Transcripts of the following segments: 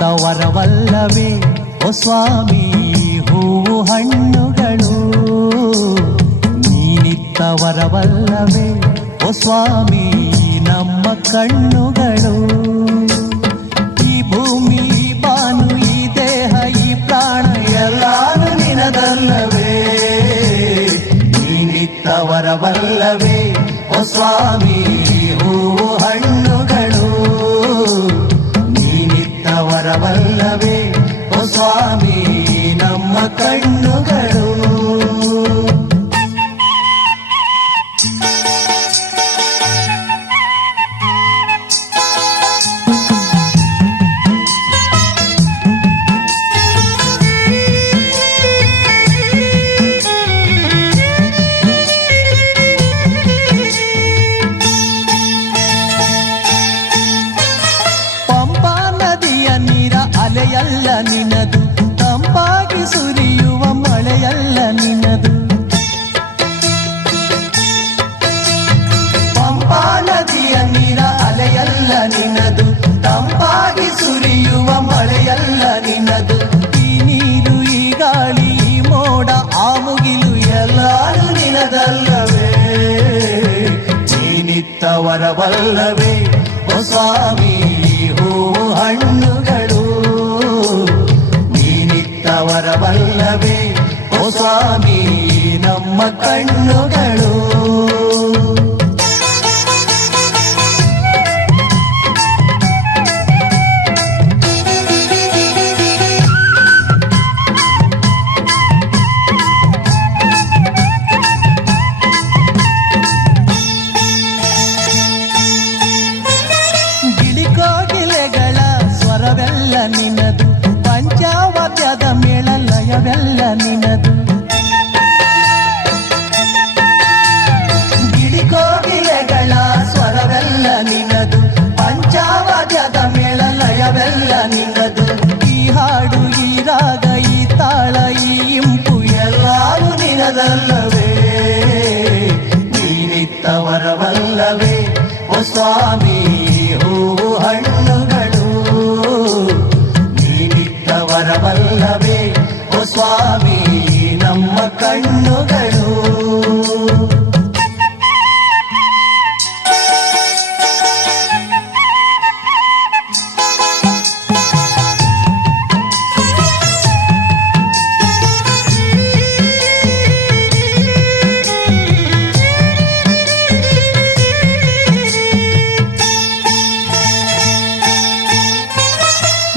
ನೀನಿತ್ತ ವರವಲ್ಲವೇ ಓ ಸ್ವಾಮಿ ಹೂವು ಹಣ್ಣುಗಳು. ನೀನಿತ್ತ ವರವಲ್ಲವೇ ಓ ಸ್ವಾಮಿ ನಮ್ಮ ಕಣ್ಣುಗಳು. ಈ ಭೂಮಿ ಈ ಬಾನು ಈ ದೇಹ ಈ ಪ್ರಾಣ ಎಲ್ಲಾನು ನಿನದಲ್ಲವೇ. ನೀನಿತ್ತ ವರವಲ್ಲವೇ ಓ ಸ್ವಾಮಿ ಹೂವು ಹಣ್ಣುಗಳು. ನೀನಿತ್ತ ವರವಲ್ಲವೇ ಓ ಸ್ವಾಮಿ ನಮ್ಮ ಕಣ್ಣುಗಳು. ಅಲೆಯಲ್ಲ ನಿನದು ತಂಪಾಗಿ ಸುರಿಯುವ ಮಳೆಯಲ್ಲ ನಿನದು. ಪಂಪಾ ನದಿಯ ನೀರ ಅಲೆಯಲ್ಲ ನಿನದು ತಂಪಾಗಿ ಸುರಿಯುವ ಮಳೆಯಲ್ಲ ನಿನದು. ಈ ನೀರು ಈ ಗಾಳಿ ಈ ಮೋಡ ಆ ಮುಗಿಲು ಎಲ್ಲಾರು ನಿನದಲ್ಲವೇ. ನೀನಿತ್ತ ವರವಲ್ಲವೇ ಓ ಸ್ವಾಮಿ ಹೂವು ಹಣ್ಣುಗಳು. ವರವಲ್ಲವೇ ಓ ಸ್ವಾಮಿ ನಮ್ಮ ಕಣ್ಣುಗಳು. ಗಿಳಿಕೋಗಿಲೆಗಳ ಸ್ವರವೆಲ್ಲ ನಿನದು ಪಂಚಾವಾದ್ಯದ ಮೇಳ ಲಯವೆಲ್ಲ ನಿನದು. ಗಿಳಿಕೋಗಿಲೆಗಳ ಸ್ವರವೆಲ್ಲ ನಿನದು ಪಂಚಾವಾದ್ಯದ ಮೇಳ ಲಯವೆಲ್ಲ ನಿನದು. ಈ ಹಾಡು ಈ ರಾಗ ಈ ತಾಳ ಈ ಇಂಪು ಎಲ್ಲಾರು ನಿನದಲ್ಲವೇ. ನೀನಿತ್ತ ವರವಲ್ಲವೇ ಓ ಸ್ವಾಮಿ ಹೂವು ಹಣ್ಣುಗಳು. ವರವಲ್ಲವೇ ಓ ಸ್ವಾಮಿ ನಮ್ಮ ಕಣ್ಣುಗಳು.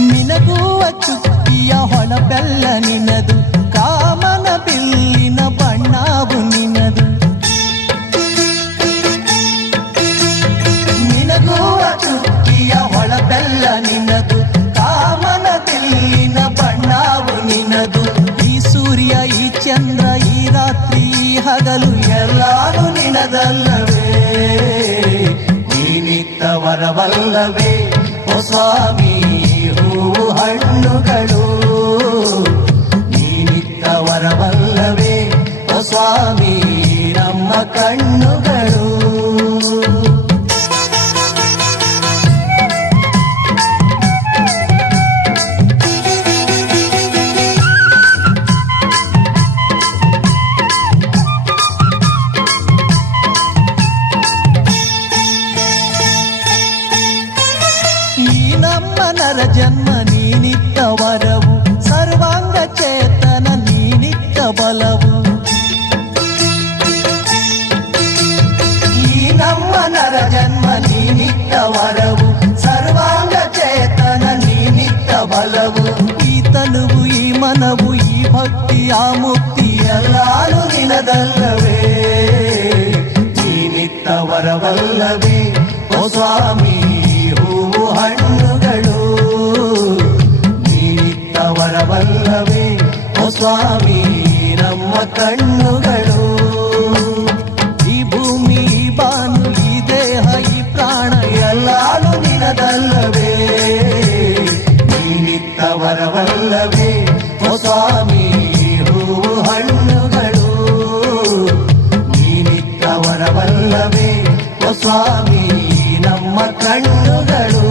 ಮಿನಗುವ ಚುಕ್ಕಿಯ ಹೊಳಪೆಲ್ಲ ನಿನದು ಕಾಮನ ಬಿಲ್ಲಿನ ಬಣ್ಣವು ನಿನದು. ಮಿನಗುವ ಚುಕ್ಕಿಯ ಹೊಳಪೆಲ್ಲ ನಿನದು ಕಾಮನ ಬಿಲ್ಲಿನ ಬಣ್ಣವು ನಿನದು. ಈ ಸೂರ್ಯ ಈ ಚಂದ್ರ ಈ ರಾತ್ರಿ ಈ ಹಗಲು ಎಲ್ಲಾರು ನಿನದಲ್ಲವೇ. ನೀನಿತ್ತ ವರವಲ್ಲವೇ ಓ ಸ್ವಾಮಿ ಹೂವು ಹಣ್ಣುಗಳು. ನೀನಿತ್ತ ವರವಲ್ಲವೇ ಓ ಸ್ವಾಮಿ ನಮ್ಮ ಕಣ್ಣುಗಳು. ಈ ನಮ್ಮ ನರ ಜನ್ಮ ನೀನಿತ್ತ ವರವು ಸರ್ವಾಂಗ ಚೇತನ ನೀನಿತ್ತ ಬಲವು. ಈ ನಮ್ಮ ನರ ಜನ್ಮ ನೀನಿತ್ತ ವರವು ಸರ್ವಾಂಗ ಚೇತನ ನೀನಿತ್ತ ಬಲವು. ಈ ತನುವು ಈ ಮನವು ಈ ಭಕ್ತಿ ಆ ಮುಕ್ತಿ ಎಲ್ಲಾರು ನಿನದಲ್ಲವೇ. ನೀನಿತ್ತ ವರವಲ್ಲವೇ ಓ ಸ್ವಾಮಿ ಹೂವು ಹಣ್ಣುಗಳು. ನೀನಿತ್ತ ವರವಲ್ಲವೇ ಓ ಸ್ವಾಮಿ ನಮ್ಮ ಕಣ್ಣುಗಳು. ಈ ಭೂಮಿ ಈ ಬಾನು ಈ ದೇಹ ಈ ಪ್ರಾಣ ಎಲ್ಲಾನು ನಿನದಲ್ಲವೇ. ನೀನಿತ್ತ ವರವಲ್ಲವೇ ಓ ಸ್ವಾಮಿ ಹೂವು ಹಣ್ಣುಗಳು. ನೀನಿತ್ತ ವರವಲ್ಲವೇ ಓ ಸ್ವಾಮಿ ನಮ್ಮ ಕಣ್ಣುಗಳು.